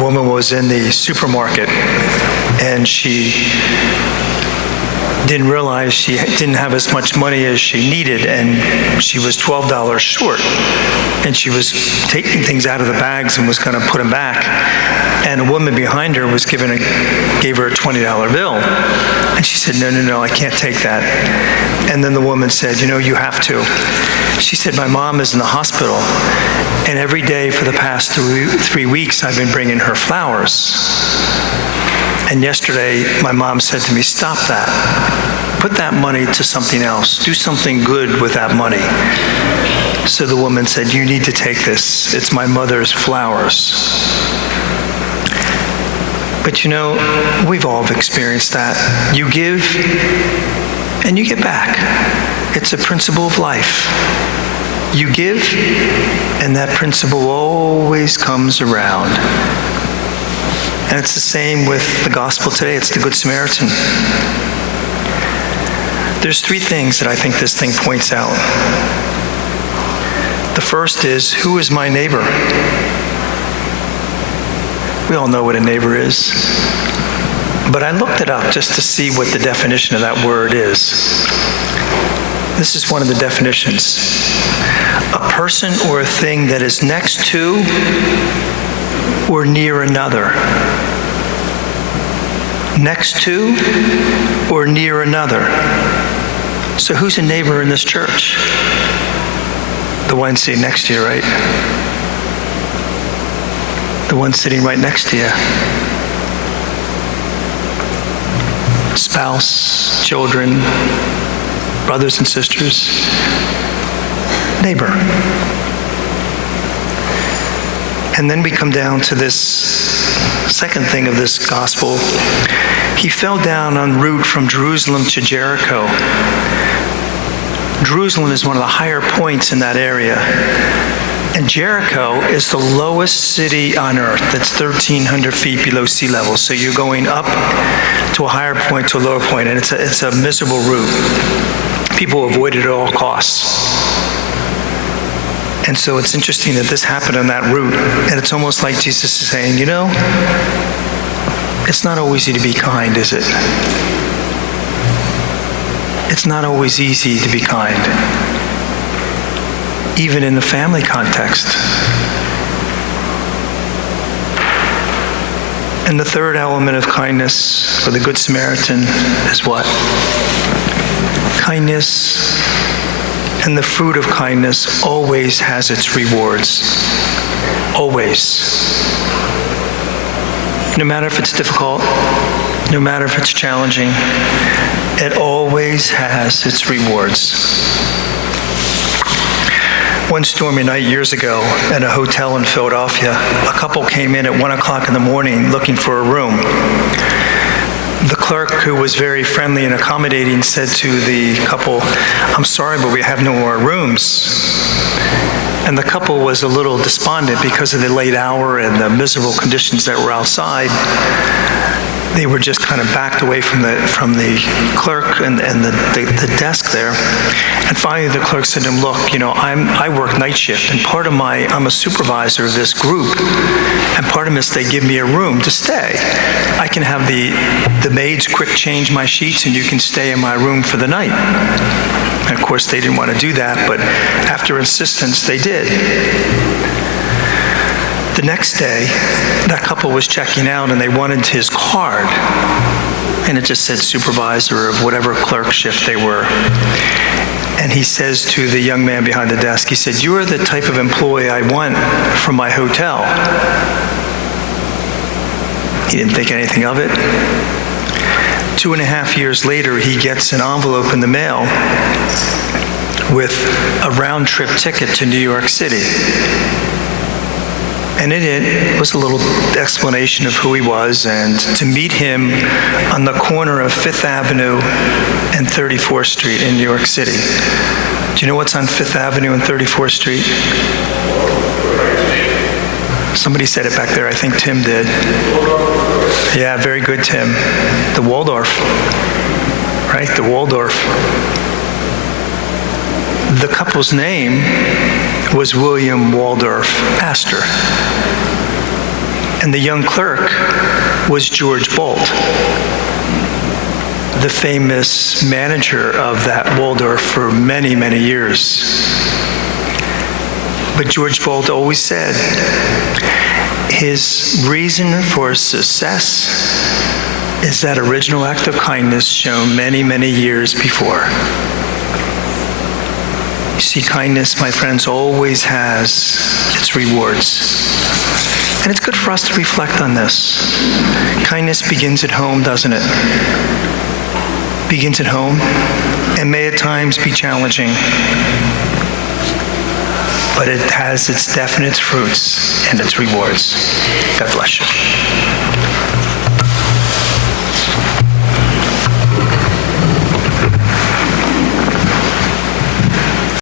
woman was in the supermarket and she didn't realize she didn't have as much money as she needed, and she was $12 short. And she was taking things out of the bags and was going to put them back. And a woman behind her was gave her a $20 bill. And she said, no, I can't take that. And then the woman said, you have to. She said, my mom is in the hospital, and every day for the past 3 weeks I've been bringing her flowers. And yesterday, my mom said to me, stop that. Put that money to something else. Do something good with that money. So the woman said, you need to take this. It's my mother's flowers. But we've all experienced that. You give and you get back. It's a principle of life. You give and that principle always comes around. And it's the same with the gospel today. It's the Good Samaritan. There's 3 things that I think this thing points out. The first is, who is my neighbor? We all know what a neighbor is. But I looked it up just to see what the definition of that word is. This is one of the definitions. A person or a thing that is next to or near another. Next to or near another. So who's a neighbor in this church? The one sitting next to you, right? The one sitting right next to you. Spouse, children, brothers and sisters. Neighbor. And then we come down to this second thing of this gospel. He fell down en route from Jerusalem to Jericho. Jerusalem is one of the higher points in that area. And Jericho is the lowest city on earth. That's 1,300 feet below sea level. So you're going up to a higher point to a lower point, and it's a miserable route. People avoid it at all costs. And so it's interesting that this happened on that route. And it's almost like Jesus is saying, it's not always easy to be kind, is it? It's not always easy to be kind, even in the family context. And the third element of kindness for the Good Samaritan is what? Kindness and the fruit of kindness always has its rewards. Always. No matter if it's difficult, no matter if it's challenging, it always has its rewards. One stormy night years ago at a hotel in Philadelphia, a couple came in at 1 o'clock in the morning looking for a room. The clerk, who was very friendly and accommodating, said to the couple, I'm sorry, but we have no more rooms. And the couple was a little despondent because of the late hour and the miserable conditions that were outside. They were just kind of backed away from the clerk and the desk there. And finally the clerk said to him, look, I work night shift, and I'm a supervisor of this group, and part of it is they give me a room to stay. I can have the maids quick change my sheets, and you can stay in my room for the night. And of course they didn't want to do that, but after insistence they did. The next day, that couple was checking out and they wanted his card. And it just said supervisor of whatever clerk shift they were. And he says to the young man behind the desk, he said, you are the type of employee I want for my hotel. He didn't think anything of it. 2.5 years later, he gets an envelope in the mail with a round-trip ticket to New York City. And in it was a little explanation of who he was, and to meet him on the corner of 5th Avenue and 34th Street in New York City. Do you know what's on 5th Avenue and 34th Street? Somebody said it back there. I think Tim did. Yeah, very good, Tim. The Waldorf, right? The Waldorf. The couple's name was William Waldorf, pastor. And the young clerk was George Bolt, the famous manager of that Waldorf for many, many years. But George Bolt always said his reason for success is that original act of kindness shown many, many years before. You see, kindness, my friends, always has its rewards. And it's good for us to reflect on this. Kindness begins at home, doesn't it? Begins at home, and may at times be challenging. But it has its definite fruits and its rewards. God bless you.